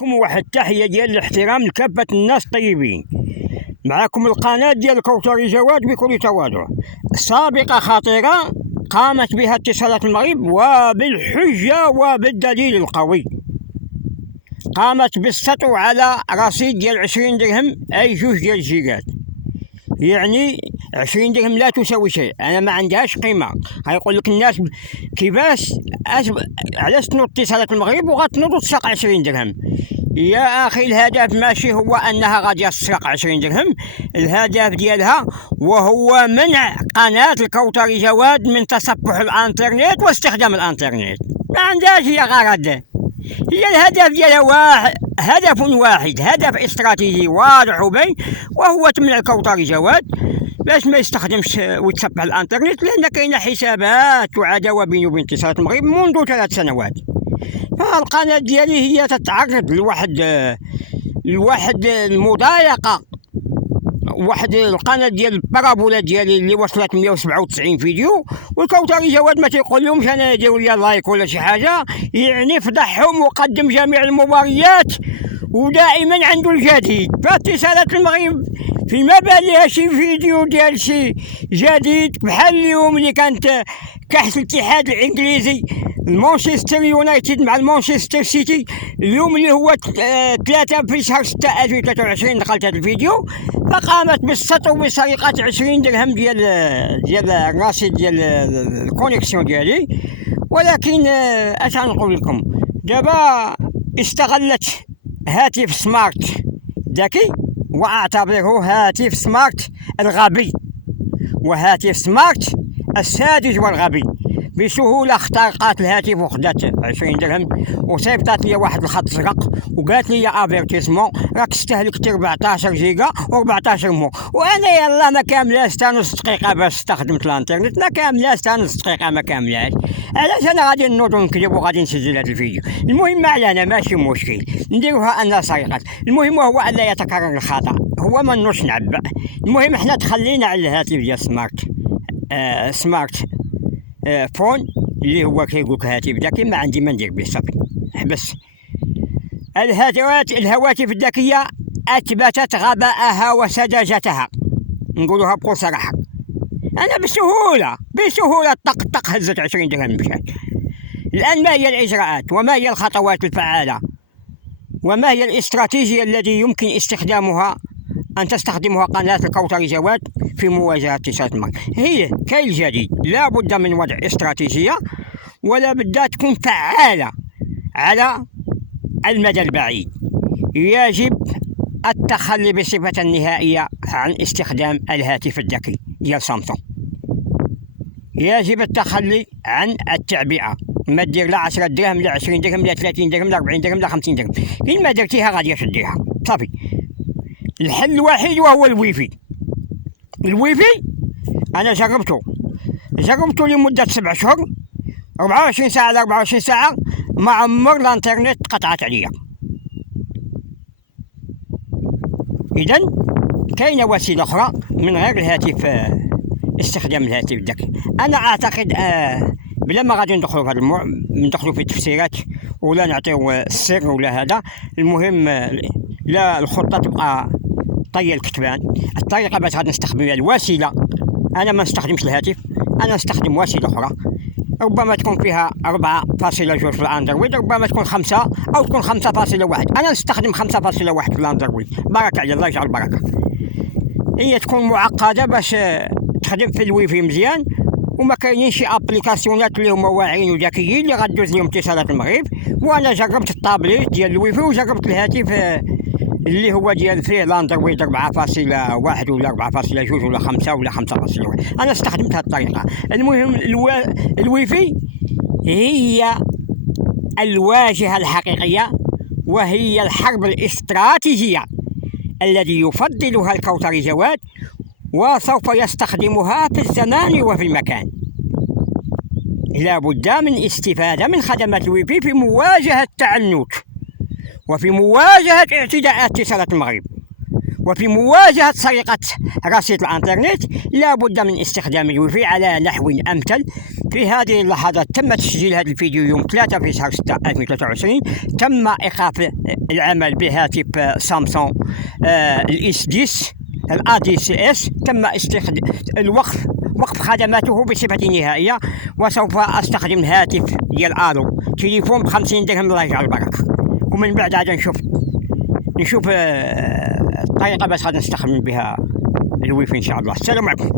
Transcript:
لكم واحد التحية ديال الاحترام لكافة الناس الطيبين. معكم القناة ديال الكوثري جواد بكل تواضع. سابقة خطيرة قامت بها اتصالات المغرب وبالحجة وبالدليل القوي. قامت بالسطو على رصيد ديال 20 درهم أي 2 ديال الجيجات، يعني 20 درهم لا تساوي شيء، أنا ما عندهاش قيمة. غيقول لك الناس كيفاش علاش تنوض اتصالات المغرب وغتنوض وتسرق 20 درهم؟ يا أخي الهدف ماشي هو أنها غادي تسرق 20 درهم، الهدف ديالها وهو منع قناة الكوثري جواد من تصفح الانترنت واستخدام الانترنت. ما عندهاش هي غرض، هي الهدف ديالها هدف واحد، هدف استراتيجي واضح وبين، وهو تمنع الكوثري جواد باش ما يستخدمش ويتصفح الانترنت، لان كاينه حسابات وعداوه بينه وبين اتصالات المغرب منذ 3 سنوات. فالقناه ديالي هي تتعرض لواحد المضايقه، واحد القناه ديال البارابولا ديالي اللي وصلت 197 فيديو، والكوثري جواد ما تيقول لهمش انا يديروا لي لايك ولا شي حاجه، يعني فضحهم وقدم جميع المباريات ودائما عنده الجديد. فاتصالات المغرب فيما بالها شي فيديو ديال شي جديد، بحال اليوم اللي كانت كأس الاتحاد الانجليزي مانشستر يونايتد مع المانشستر سيتي، اليوم اللي هو 3 في شهر 6 2023 نقلت هذا الفيديو، فقامت بالسطو بسرقة 20 درهم ديال الرصيد ديال الكونيكسيون ديالي. ولكن اش غنقول لكم دابا، استغلت هاتف سمارت ذكي، واعتبره هاتف سمارت الغبي وهاتف سمارت الساذج والغبي، بسهوله اخترقت الهاتف وخدات 20 درهم وصيفطات لي واحد الخط زرق وقالت لي يا افيرتيسمون راك استهلكت 14 جيجا و14 مو، وانا يلا ما كاملاش حتى نص دقيقه باش استخدمت الانترنت، ما كاملاش حتى نص دقيقه، ما كاملاش. علاش انا غادي نوض ونكذب وغادي نسجل هذا الفيديو؟ المهم علينا ماشي مشكل نديروها انها سرقت، المهم هو ان لا يتكرر الخطا، هو ما نوضش نعبأ. المهم حنا تخلينا على الهاتف ديال سمارت فون اللي هو كيقول لك هاتف ذكي، ما عندي ما ندير به صافي حبس. الهواتف الذكيه اثبتت غباءها وسذاجتها، نقولوها بكل صراحه. انا بسهوله طق هزت 20 درهم مشات. الان ما هي الاجراءات وما هي الخطوات الفعاله وما هي الاستراتيجيه التي يمكن استخدامها أن تستخدمها قناة الكوثري جواد في مواجهة اتصالات المغرب؟ هي كاين الجديد، لا بد من وضع استراتيجية ولا بد تكون فعالة على المدى البعيد. يجب التخلي بصفة نهائية عن استخدام الهاتف الذكي ديال سامسونج، يجب التخلي عن التعبئة، ما دير لا 10 درهم لا 20 درهم لا 30 درهم لا 40 درهم لا 50 درهم، إن ما درتيها غادي تديها صافي. الحل الوحيد وهو الويفي انا جربته لمده 7 شهور 24 ساعه على 24 ساعه، ما عمر الانترنت قطعت عليا. اذا كاينه وسيله اخرى من غير الهاتف، استخدام الهاتف الذكي. انا اعتقد بلا ما غادي ندخلوا في هذا ندخلوا في التفسيرات ولا نعطيو السر ولا هذا، المهم لا الخطه تبقى طي الكتبان. الطريقه باش غادي نستخدم بها الوسيله، انا ما نستخدمش الهاتف، انا نستخدم وسيله اخرى ربما تكون فيها 4.2 في الاندرويد، ربما تكون 5 او تكون 5.1. انا نستخدم 5.1 في الاندرويد، بركه على الله يجعل بركه. هي تكون معقده باش تخدم في الويفي مزيان، وما كاينين شي ابليكاسيونات اللي هما واعيين وذكيين اللي غدوز لهم اتصالات المغرب. وانا جربت الطابليت ديال الويفي وجربت الهاتف اللي هو ديال فيه الاندرويد 4.1 ولا 4.2 ولا 5 ولا 5.1. انا استخدمت هذه الطريقه. المهم الويفي هي الواجهه الحقيقيه، وهي الحرب الاستراتيجيه التي يفضلها الكوثري جواد، وسوف يستخدمها في الزمان وفي المكان. لا بد من استفادة من خدمات الويفي في مواجهة التعنت، وفي مواجهة اعتداءات اتصالات المغرب، وفي مواجهة سرقة رصيد الانترنت. لا بد من استخدام الويفي على نحو أمثل في هذه اللحظات تم تسجيل هذا الفيديو يوم 3 في شهر 6 2023. تم إيقاف العمل بهاتف سامسونج الاس 10 الادي سي اس. تم وقف خدماته بصفة نهائية، وسوف استخدم هاتف ديال الو تليفون ب50 درهم الله يجعل البركة. ومن بعد هذا نشوف الطريقة باش غادي نستخدم بها الويفي ان شاء الله. السلام عليكم.